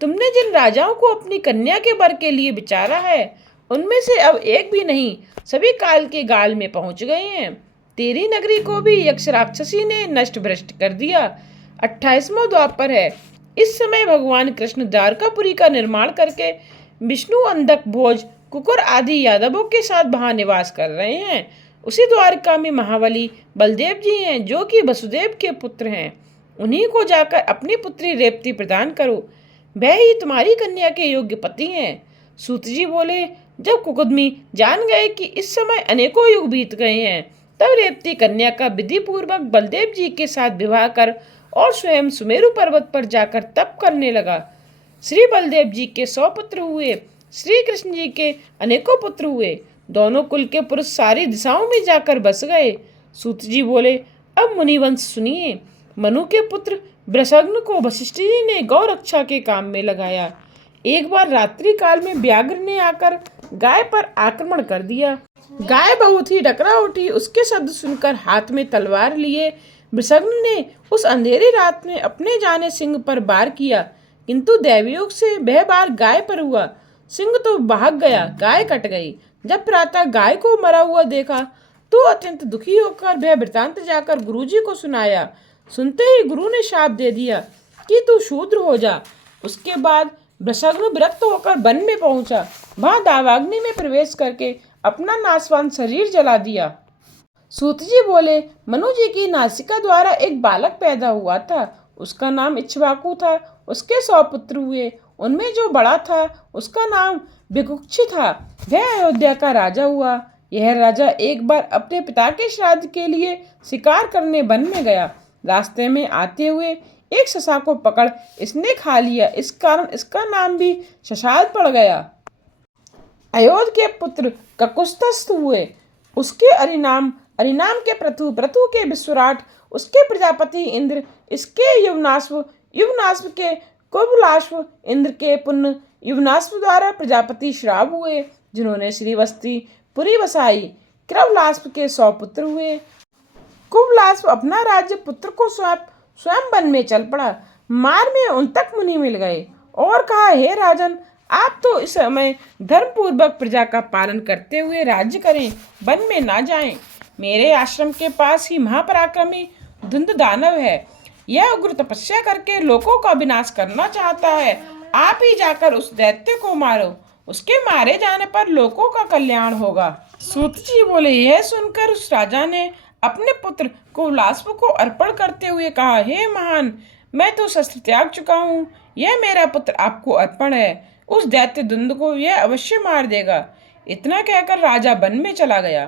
तुमने जिन राजाओं को अपनी कन्या के वर के लिए विचारा है, उनमें से अब एक भी नहीं, सभी काल के गाल में पहुंच गए हैं। तेरी नगरी को भी यक्ष राक्षसी ने नष्ट भ्रष्ट कर दिया। 28वां द्वापर है। इस समय भगवान कृष्ण द्वारकापुरी का निर्माण करके विष्णु, अंधक, भोज, कुकुर आदि यादवों के साथ वहां निवास कर रहे हैं। उसी द्वारका में महाबली बलदेव जी हैं, जो कि वसुदेव के पुत्र हैं। उन्हीं को जाकर अपनी पुत्री रेवती प्रदान करो, वह ही तुम्हारी कन्या के योग्य पति हैं। सूत जी बोले, जब कुकुदमी जान गए कि इस समय अनेकों युग बीत गए हैं, तब रेवती कन्या का विधि पूर्वक बलदेव जी के साथ विवाह कर और स्वयं सुमेरु पर्वत पर जाकर तप करने लगा। श्री बलदेव जी के 100 पुत्र हुए। श्री कृष्ण जी के अनेकों पुत्र हुए। दोनों कुल के पुरुष सारी दिशाओं में जाकर बस गए। सूत जी बोले, अब मुनिवंश सुनिए। मनु के पुत्र वृषग्न को वशिष्ठ जी ने गौ रक्षा के काम में लगाया। एक बार रात्रि काल में व्याघ्र ने आकर गाय पर आक्रमण कर दिया। गाय बहुत ही डकरा उठी। उसके शब्द सुनकर हाथ में तलवार लिए वृषग्न ने उस अंधेरी रात में अपने जाने सिंह पर वार किया, किंतु दैवयोग से वह वार गाय पर हुआ। सिंह तो भाग गया, गाय कट गई। जब प्रातः गाय को मरा हुआ देखा तो अत्यंत दुखी होकर वह वृतांत जाकर गुरुजी को सुनाया। सुनते ही गुरु ने शाप दे दिया कि तू शूद्र हो जा। उसके बाद वृषग्न विरक्त होकर वन में पहुंचा। वहां दावाग्नि में प्रवेश करके अपना नाशवान शरीर जला दिया। सूत जी बोले, मनु जी की नासिका द्वारा एक बालक पैदा हुआ था। उसका नाम इक्ष्वाकु था। उसके 100 पुत्र हुए। उनमें जो बड़ा था उसका नाम भिकुक्षी था। वह अयोध्या का राजा हुआ। यह राजा एक बार अपने पिता के श्राद्ध के लिए शिकार करने वन में गया। रास्ते में आते हुए एक शशा को पकड़ इसने खा लिया। इस कारण इसका नाम भी शशाद पड़ गया। अयोध्या के पुत्र ककुस्थस्थ हुए, उसके अरिनाम, अरिनाम के पृथु, पृथु के विश्वराट, उसके प्रजापति इंद्र, इसके युवनाश्व, युवनाश्व के कुबलाश्व, इंद्र के पुण्य युवनाश्व द्वारा प्रजापति श्राव हुए, जिन्होंने श्रीवस्ती पुरी बसाई। क्रवलाश्व के 100 पुत्र हुए। कुबलाश्व अपना राज्य पुत्र को स्वयं वन में चल पड़ा। मार्ग में उन तक मुनि मिल गए और कहा, हे राजन, आप तो इस समय धर्मपूर्वक प्रजा का पालन करते हुए राज्य करें, वन में ना जाएं। मेरे आश्रम के पास ही महापराक्रमी धुंध दानव है। यह उग्र तपस्या करके लोगों का विनाश करना चाहता है। आप ही जाकर उस दैत्य को मारो, उसके मारे जाने पर लोगों का कल्याण होगा। सूत जी बोले, यह सुनकर उस राजा ने अपने पुत्र कुबलाश्व को अर्पण करते हुए कहा, हे महान, मैं तो शस्त्र त्याग चुका हूँ। यह मेरा पुत्र आपको अर्पण है। उस दैत्य धुंध को यह अवश्य मार देगा। इतना कहकर राजा वन में चला गया।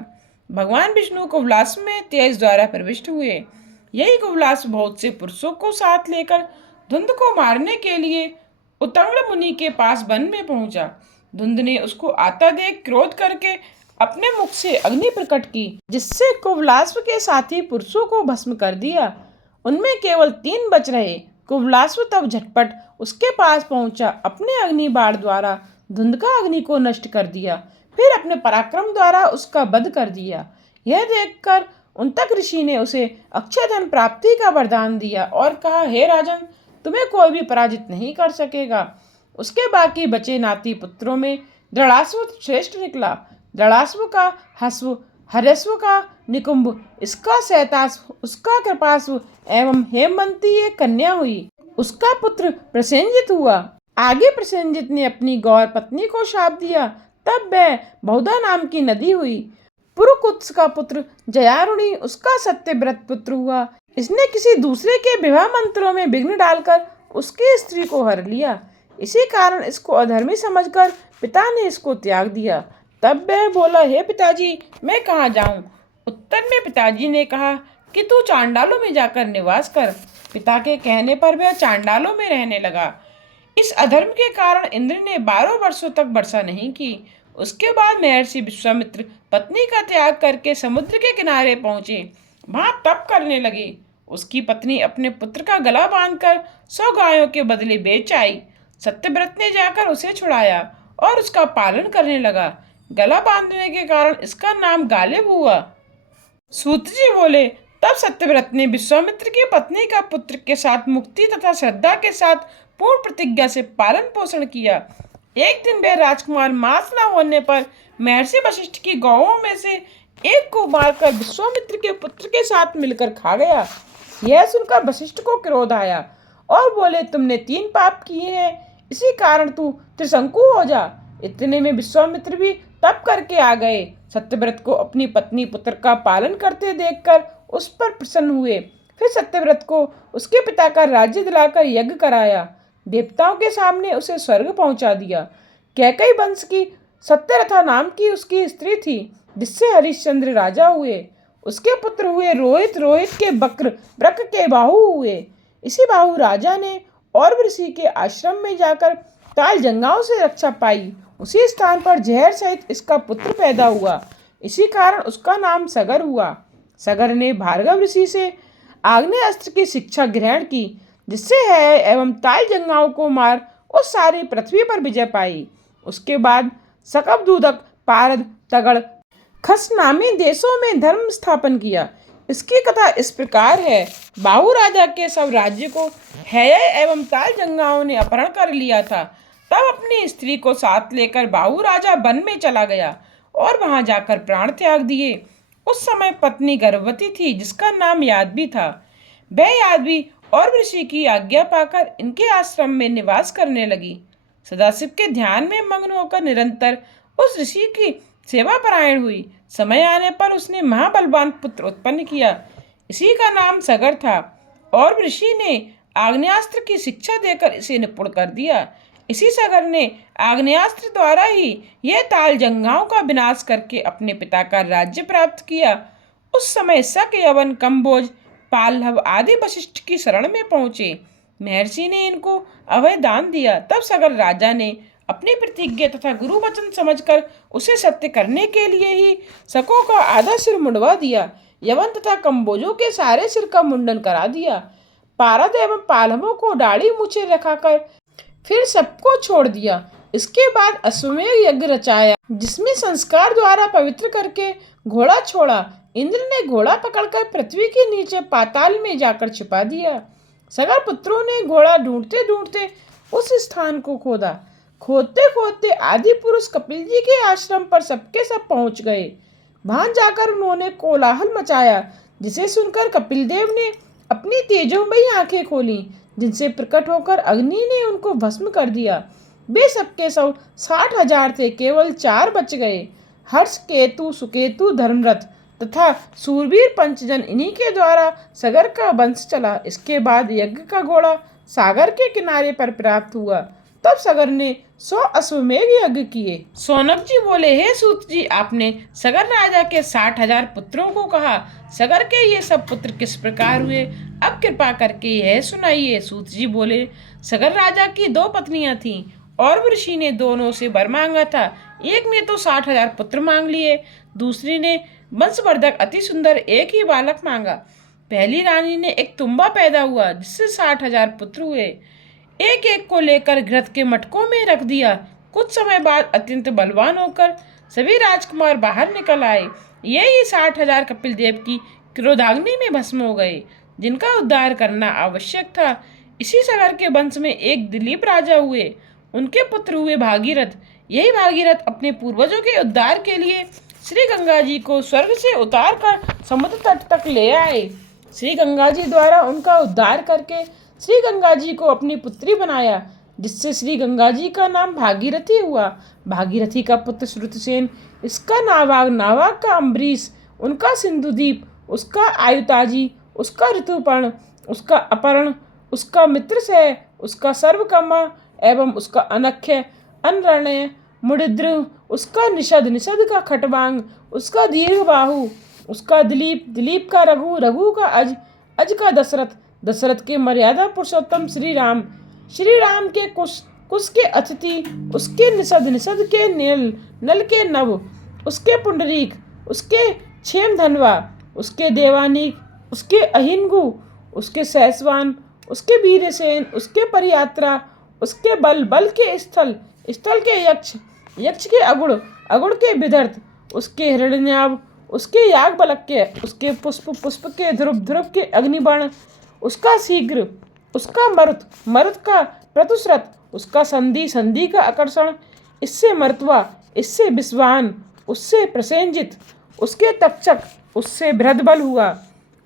भगवान विष्णु कुबलाश्व में तेज द्वारा प्रविष्ट हुए। यही कुबलाश्व बहुत से पुरुषों को साथ लेकर धुंध को मारने के लिए उत्तंग मुनि के पास वन में पहुंचा। धुंध ने उसको आता देख क्रोध करके अपने मुख से अग्नि प्रकट की, जिससे कुबलाश्व के साथी पुरुषों को भस्म कर दिया। उनमें केवल 3 बच रहे। कुबलाश्व तब झटपट उसके पास पहुंचा, अपने अग्नि बाण द्वारा धुंध का अग्नि को नष्ट कर दिया, फिर अपने पराक्रम द्वारा उसका वध कर दिया। यह देखकर उनतक ऋषि ने उसे अक्षय धन प्राप्ति का वरदान दिया और कहा, हे राजन, तुम्हें कोई भी पराजित नहीं कर सकेगा। उसके बाकी बचे नाती पुत्रों में दृढ़ाश्व श्रेष्ठ निकला। दृढ़ाश्व का हस्व, हर्यश्व का निकुंभ, इसका शैताश्व, उसका कृपाश्व एवं हेमवंती एक कन्या हुई। उसका पुत्र प्रसेनजित हुआ। आगे प्रसेनजित ने अपनी गौर पत्नी को शाप दिया। तब वह बहुधा नाम की नदी हुई। पुरुकुत्स का पुत्र जयारुणी उसका सत्यव्रत पुत्र हुआ। इसने किसी दूसरे के विवाह मंत्रों में विघ्न डालकर उसकी स्त्री को हर लिया। इसी कारण इसको अधर्मी समझकर पिता ने इसको त्याग दिया। तब वह बोला, हे पिताजी, मैं कहाँ जाऊं? उत्तर में पिताजी ने कहा कि तू चांडालों में जाकर निवास कर। पिता के कहने पर वह चांडालों में रहने लगा। इस अधर्म के कारण इंद्र ने 12 वर्षों तक वर्षा नहीं की। उसके बाद महर्षि विश्वामित्र पत्नी का त्याग करके समुद्र के किनारे पहुंचे। वहां तप करने लगे। उसकी पत्नी अपने पुत्र का गला बांधकर 100 गायों के बदले बेच आई। सत्यव्रत ने जाकर उसे छुड़ाया और उसका पालन करने लगा। गला बांधने के कारण इसका नाम गालिब हुआ। सूत जी बोले, तब सत्यव्रत ने विश्वामित्र की पत्नी का पुत्र के साथ मुक्ति तथा श्रद्धा के साथ पूर्ण प्रतिज्ञा से पालन पोषण किया। एक दिन वह राजकुमार मांस न होने पर महर्षि वशिष्ठ की गौओं में से एक को मारकर विश्वामित्र के पुत्र के साथ मिलकर खा गया। यह सुनकर वशिष्ठ को क्रोध आया और बोले, तुमने 3 पाप किए हैं, इसी कारण तू त्रिशंकु हो जा। इतने में विश्वामित्र भी तप करके आ गए। सत्यव्रत को अपनी पत्नी पुत्र का पालन करते देखकर उस पर प्रसन्न हुए। फिर सत्यव्रत को उसके पिता का राज्य दिलाकर यज्ञ कराया। देवताओं के सामने उसे स्वर्ग पहुंचा दिया। कैकई वंश की सत्यरथा नाम की उसकी स्त्री थी, जिससे हरिश्चंद्र राजा हुए। उसके पुत्र हुए रोहित, रोहित के बक्र, ब्रक के बाहु हुए। इसी बाहु राजा ने और ऋषि के आश्रम में जाकर काल जंगाओं से रक्षा पाई। उसी स्थान पर जहर सहित इसका पुत्र पैदा हुआ। इसी कारण उसका नाम सगर हुआ। सगर ने भार्गव ऋषि से आग्नेय अस्त्र की शिक्षा ग्रहण की, जिससे है एवं ताल जंगाओं को मार उस सारी पृथ्वी पर विजय पाई। उसके बाद सकबदूदक, पारद, तगड़, खस नामी देशों में धर्म स्थापन किया। इसकी कथा इस प्रकार है। बाहु राजा के सब राज्य को है एवं ताल जंगाओं ने अपहरण कर लिया था। तब अपनी स्त्री को साथ लेकर बाहु राजा वन में चला गया और वहां जाकर प्राण त्याग दिए। उस समय पत्नी गर्भवती थी, जिसका नाम यादवी था। वह यादवी और ऋषि की आज्ञा पाकर इनके आश्रम में निवास करने लगी। सदाशिव के ध्यान में मग्न होकर निरंतर उस ऋषि की सेवा परायण हुई। समय आने पर उसने महाबलवान पुत्र उत्पन्न किया। इसी का नाम सगर था और ऋषि ने आग्नेयास्त्र की शिक्षा देकर इसे निपुण कर दिया। इसी सगर ने आग्नेयास्त्र द्वारा ही यह ताल जंगाओं का विनाश करके अपने पिता का राज्य प्राप्त किया। उस समय शक, यवन, कंबोज, पाल्हव आदि वशिष्ठ की शरण में पहुंचे। महर्षि ने इनको अभय दान दिया। तब सगर राजा ने अपनी प्रतिज्ञा तथा गुरु वचन समझकर उसे सत्य करने के लिए ही शकों का आधा सिर मुंडवा दिया। यवन तथा कंबोजों के सारे सिर का मुंडन करा दिया। पारद एवं पालवों को दाढ़ी मूछे रखाकर फिर सबको छोड़ दिया। इसके बाद अश्वमेध यज्ञ रचाया, जिसमें संस्कार द्वारा पवित्र करके घोड़ा छोड़ा। इंद्र ने घोड़ा पकड़कर पृथ्वी के नीचे पाताल में जाकर छिपा दिया। सगर पुत्रों ने घोड़ा ढूंढते ढूंढते उस स्थान को खोदा। खोदते खोदते आदि पुरुष कपिल जी के आश्रम पर सबके सब पहुंच गए। वहां जाकर उन्होंने कोलाहल मचाया, जिसे सुनकर कपिल देव ने अपनी तेजोमयी आंखें खोली, जिनसे प्रकट होकर अग्नि ने उनको भस्म कर दिया। वे सबके सब 60,000 थे, केवल 4 बच गए। हर्ष, केतु, सुकेतु, धर्मरथ तथा सूरवीर पंचजन, इन्हीं के द्वारा सगर का वंश चला। इसके बाद यज्ञ का घोड़ा सागर के किनारे पर प्राप्त हुआ। तब सगर ने 100 अश्वमेध यज्ञ किए। सौनक जी बोले, हे सूत जी, आपने सगर राजा के 60,000 पुत्रों को कहा। सगर के ये सब पुत्र किस प्रकार हुए, अब कृपा करके यह सुनाइए। सूत जी बोले, सगर राजा की 2 पत्नियां थीं और ऋषि ने दोनों से वर मांगा था। एक ने तो 60,000 पुत्र मांग लिए, दूसरी ने वंशवर्धक अति सुंदर एक ही बालक मांगा। पहली रानी ने एक तुम्बा पैदा हुआ, जिससे 60,000 पुत्र हुए। एक एक को लेकर घृत के मटकों में रख दिया। कुछ समय बाद अत्यंत बलवान होकर सभी राजकुमार बाहर निकल आए। यही 60,000 कपिल देव की क्रोधाग्नि में भस्म हो गए, जिनका उद्धार करना आवश्यक था। इसी सगर के वंश में एक दिलीप राजा हुए। उनके पुत्र हुए भागीरथ। यही भागीरथ अपने पूर्वजों के उद्धार के लिए श्री गंगा जी को स्वर्ग से उतार कर समुद्र तट तक ले आए। श्री गंगा जी द्वारा उनका उद्धार करके श्री गंगा जी को अपनी पुत्री बनाया, जिससे श्री गंगा जी का नाम भागीरथी हुआ। भागीरथी का पुत्र श्रुतसेन, इसका नावाग, नावाग का अम्बरीश, उनका सिंधुदीप, उसका आयुताजी, उसका ऋतुपर्ण, उसका अपर्ण, उसका मित्रसेन, उसका सर्वकर्मा एवं उसका अनख्य, अनरण्य, मुडिद्र, उसका निषद, निषद का खटवांग, उसका दीर्घबाहु, उसका दिलीप, दिलीप का रघु, रघु का अज, अज का दशरथ, दशरथ के मर्यादा पुरुषोत्तम श्री राम, श्री राम के कुश, कुश के अतिथि, उसके निषद, निषद के नल, नल के नव, उसके पुंडरीक, उसके क्षेम धनवा, उसके देवानीक, उसके अहिंगु, उसके सैसवान, उसके वीरसेन, उसके परियात्रा, उसके बल, बल के स्थल, स्थल के यक्ष, यक्ष के अगुण, अगुण के विदर्थ, उसके हिरण्याभ, उसके याग बलक्य, उसके पुष्प, पुष्प के ध्रुव, ध्रुव के अग्निबाण, उसका शीघ्र, उसका मरुत, मरुत का प्रतुश्रत, उसका संधि, संधि का आकर्षण, इससे मर्तवा, इससे विश्वान, उससे प्रसेनजित, उसके तक्षक, उससे बृहदबल हुआ,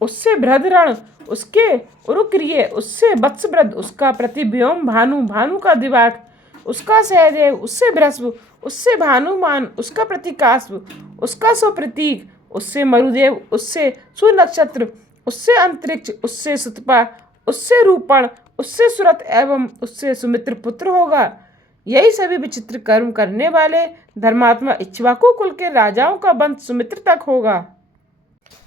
उससे बृहदरण, उसके उरुक्रिय, उससे वत्सवृद्ध, उसका प्रतिव्योम भानु, भानु का दिवाक, उसका सहदेव, उससे बृहस्प, उससे भानुमान, उसका प्रतिकास्व, उसका सुप्रतीक, उससे मरुदेव, उससे सुनक्षत्र, उससे अंतरिक्ष, उससे सुतपा, उससे रूपण, उससे सुरत एवं उससे सुमित्र पुत्र होगा। यही सभी विचित्र कर्म करने वाले धर्मात्मा इक्ष्वाकु कुल के राजाओं का वंश सुमित्र तक होगा।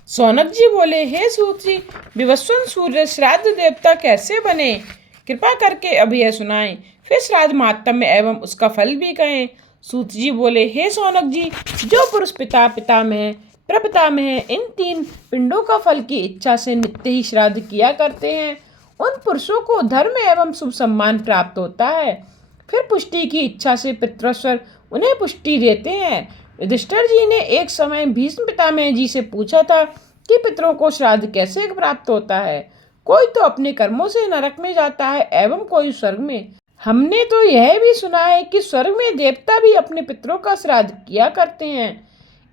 सौनक जी बोले, हे सूत जी, विवस्वान सूर्य श्राद्ध देवता कैसे बने, कृपा करके अब यह सुनाएं, फिर श्राद्ध महात्म्य एवं उसका फल भी कहें। सूत जी बोले, हे सौनक जी, जो पुरुष पिता, पितामह, प्रपितामह, इन 3 पिंडों का फल की इच्छा से नित्य ही श्राद्ध किया करते हैं, उन पुरुषों को धर्म एवं शुभ सम्मान प्राप्त होता है। फिर पुष्टि की इच्छा से पितृस्वर उन्हें पुष्टि देते हैं। युधिष्ठिर जी ने एक समय भीष्म पितामह जी से पूछा था कि पितरों को श्राद्ध कैसे प्राप्त होता है। कोई तो अपने कर्मों से नरक में जाता है एवं कोई स्वर्ग में। हमने तो यह भी सुना है कि स्वर्ग में देवता भी अपने पितरों का श्राद्ध किया करते हैं।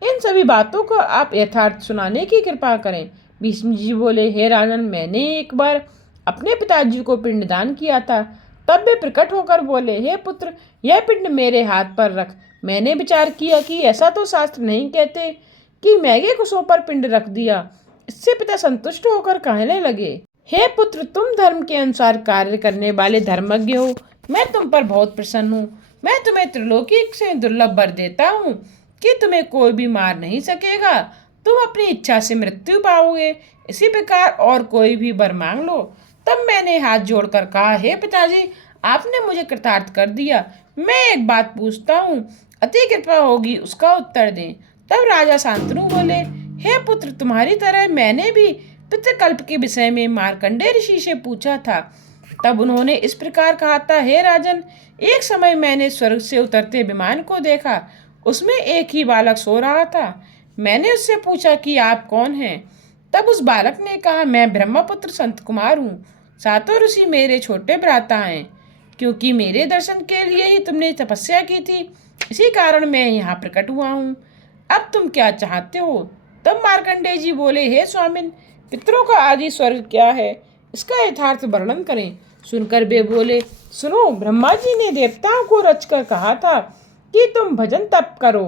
इन सभी बातों को आप यथार्थ सुनाने की कृपा करें। भीष्म जी बोले, हे राजन, मैंने एक बार अपने पिताजी को पिंडदान किया था। तब वे प्रकट होकर बोले, हे पुत्र, यह पिंड मेरे हाथ पर रख। मैंने विचार किया कि ऐसा तो शास्त्र नहीं कहते कि मैगे कुशों पर पिंड रख दिया। इससे पिता संतुष्ट होकर कहने लगे, हे पुत्र, तुम धर्म के अनुसार कार्य करने वाले धर्मज्ञ हो। मैं तुम पर बहुत प्रसन्न हूँ। मैं तुम्हें त्रिलोकी से दुर्लभ वर देता हूँ कि तुम्हें कोई भी मार नहीं सकेगा। तुम अपनी इच्छा से मृत्यु पाओगे। इसी प्रकार और कोई भी वर मांग लो। तब मैंने हाथ जोड़कर कहा, हे पिताजी, आपने मुझे कृतार्थ कर दिया। मैं एक बात पूछता हूँ, अति कृपा होगी उसका उत्तर दें। तब राजा शांतनु बोले, हे पुत्र, तुम्हारी तरह मैंने भी पितृकल्प के विषय में मार्कंडेय ऋषि से पूछा था। तब उन्होंने इस प्रकार कहा था, हे राजन, एक समय मैंने स्वर्ग से उतरते विमान को देखा। उसमें एक ही बालक सो रहा था। मैंने उससे पूछा कि आप कौन हैं? तब उस बालक ने कहा, मैं ब्रह्मपुत्र संत कुमार हूँ। सातों ऋषि मेरे छोटे भ्राता हैं। क्योंकि मेरे दर्शन के लिए ही तुमने तपस्या की थी, इसी कारण मैं यहाँ प्रकट हुआ हूँ। अब तुम क्या चाहते हो? तब मार्कंडेय जी बोले, हे स्वामिन, पितरों का आदि स्वर्ग क्या है, इसका यथार्थ वर्णन करें। सुनकर वे बोले, सुनो, ब्रह्मा जी ने देवताओं को रचकर कहा था कि तुम भजन तप करो।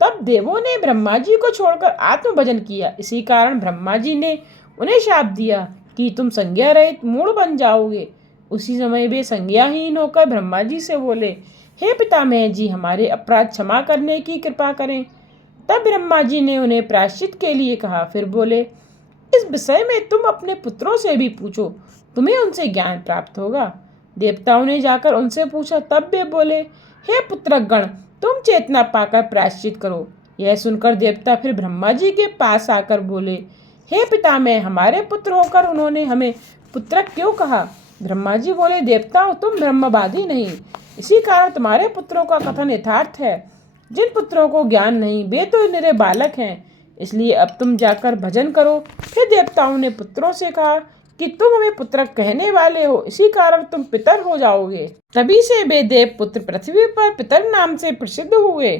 तब देवों ने ब्रह्मा जी को छोड़कर आत्म भजन किया। इसी कारण ब्रह्मा जी ने उन्हें शाप दिया कि तुम संज्ञा रहित मूढ़ बन जाओगे। उसी समय वे संज्ञाहीन होकर ब्रह्मा जी से बोले, हे पितामह जी, हमारे अपराध क्षमा करने की कृपा करें। तब ब्रह्मा जी ने उन्हें प्रायश्चित के लिए कहा। फिर बोले, इस विषय में तुम अपने पुत्रों से भी पूछो, तुम्हें उनसे ज्ञान प्राप्त होगा। देवताओं ने जाकर उनसे पूछा। तब वे बोले, हे पुत्रगण, तुम चेतना पाकर प्रायश्चित करो। यह सुनकर देवता फिर ब्रह्मा जी के पास आकर बोले, हे पितामह, हमारे पुत्र होकर उन्होंने हमें पुत्रक क्यों कहा? ब्रह्मा जी बोले, देवताओं, तुम ब्रह्मवादी नहीं, इसी कारण तुम्हारे पुत्रों का कथन यथार्थ है। जिन पुत्रों को ज्ञान नहीं, वे तो निरे बालक हैं। इसलिए अब तुम जाकर भजन करो। फिर देवताओं ने पुत्रों से कहा कि तुम हमें पुत्र कहने वाले हो, इसी कारण तुम पितर हो जाओगे। तभी से वे देव पुत्र पृथ्वी पर पितर नाम से प्रसिद्ध हुए।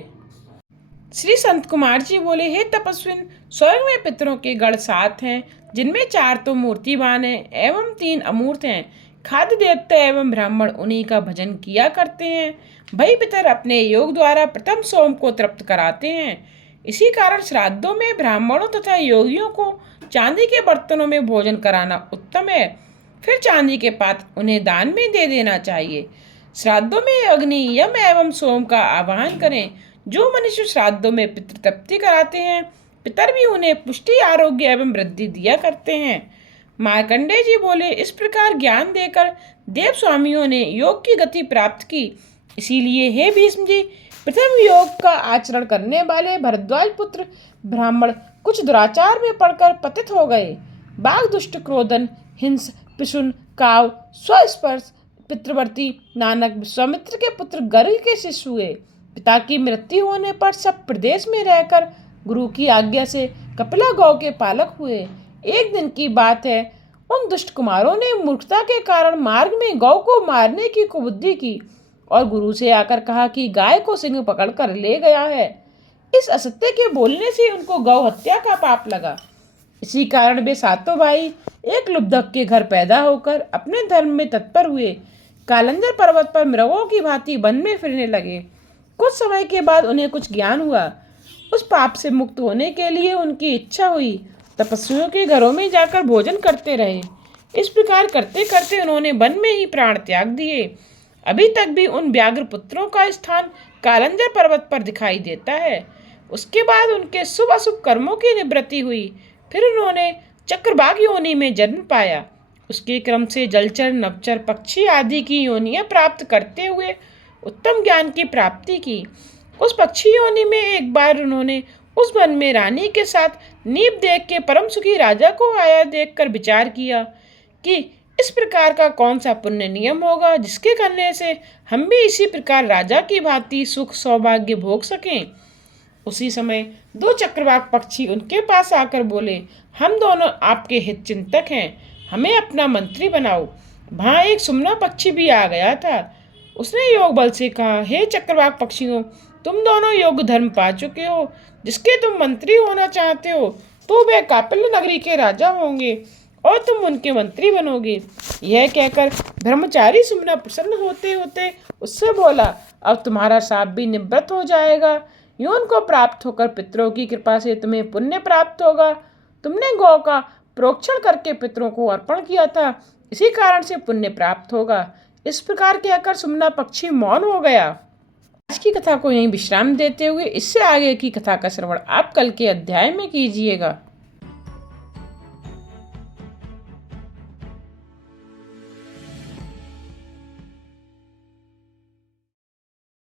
श्री संत कुमार जी बोले, हे तपस्विन, स्वर्ग में पितरों के गण 7 हैं, जिनमें 4 तो मूर्तिवान हैं एवं 3 अमूर्त हैं। खाद्य देवता एवं ब्राह्मण उन्हीं का भजन किया करते हैं। भाई पितर अपने योग द्वारा प्रथम सोम को तृप्त कराते हैं। इसी कारण श्राद्धों में ब्राह्मणों तथा योगियों को चांदी के बर्तनों में भोजन कराना उत्तम है। फिर चांदी के पात्र उन्हें दान में दे देना चाहिए। श्राद्धों में अग्नि, यम एवं सोम का आवाहन करें। जो मनुष्य श्राद्धों में पितृ तृप्ति कराते हैं, पितर भी उन्हें पुष्टि, आरोग्य एवं वृद्धि दिया करते हैं। मार्कंडेय जी बोले, इस प्रकार ज्ञान देकर देव स्वामियों ने योग की गति प्राप्त की। इसीलिए हे भीष्म जी, प्रथम योग का आचरण करने वाले भरद्वाज पुत्र ब्राह्मण कुछ दुराचार में पड़कर पतित हो गए। बाघ, दुष्ट, क्रोधन, हिंस, पिशुन, काव, स्वस्पर्श, पितृवर्ती, नानक, विश्वामित्र के पुत्र गर्ग के शिष्य हुए। पिता की मृत्यु होने पर सब प्रदेश में रहकर गुरु की आज्ञा से कपिला गौ के पालक हुए। एक दिन की बात है, उन दुष्ट कुमारों ने मूर्खता के कारण मार्ग में गौ को मारने की कुबुद्धि की और गुरु से आकर कहा कि गाय को सिंह पकड़ कर ले गया है। इस असत्य के बोलने से उनको गौ हत्या का पाप लगा। इसी कारण वे 7 भाई एक लुब्धक के घर पैदा होकर अपने धर्म में तत्पर हुए। कालंजर पर्वत पर मृगों की भांति वन में फिरने लगे। कुछ समय के बाद उन्हें कुछ ज्ञान हुआ। उस पाप से मुक्त होने के लिए उनकी इच्छा हुई। तपस्वियों के घरों में जाकर भोजन करते रहे। इस प्रकार करते करते उन्होंने वन में ही प्राण त्याग दिए। अभी तक भी उन व्याघ्र पुत्रों का स्थान कालंजर पर्वत पर दिखाई देता है। उसके बाद उनके शुभ अशुभ कर्मों की निवृत्ति हुई। फिर उन्होंने चक्रवाक योनि में जन्म पाया। उसके क्रम से जलचर, नवचर, पक्षी आदि की योनियां प्राप्त करते हुए उत्तम ज्ञान की प्राप्ति की। उस पक्षी योनि में एक बार उन्होंने उस वन में रानी के साथ नींव देख के परम सुखी राजा को आया देखकर विचार किया कि इस प्रकार का कौन सा पुण्य नियम होगा जिसके करने से हम भी इसी प्रकार राजा की भांति सुख सौभाग्य भोग सकें। उसी समय 2 चक्रवाक पक्षी उनके पास आकर बोले, हम दोनों आपके हित चिंतक हैं, हमें अपना मंत्री बनाओ। वहाँ एक सुमना पक्षी भी आ गया था। उसने योग बल से कहा, हे चक्रवाक पक्षियों, तुम दोनों योग धर्म पा चुके हो। जिसके तुम मंत्री होना चाहते हो तो वे कापिल्य नगरी के राजा होंगे और तुम उनके मंत्री बनोगे। यह कहकर ब्रह्मचारी सुमना प्रसन्न होते होते उससे बोला, अब तुम्हारा शाप भी निवृत्त हो जाएगा। यौन को प्राप्त होकर पितरों की कृपा से तुम्हें पुण्य प्राप्त होगा। तुमने गौ का प्रोक्षण करके पितरों को अर्पण किया था, इसी कारण से पुण्य प्राप्त होगा। इस प्रकार कहकर सुमना पक्षी मौन हो गया। आज की कथा को यहीं विश्राम देते हुए इससे आगे की कथा का श्रवण आप कल के अध्याय में कीजिएगा।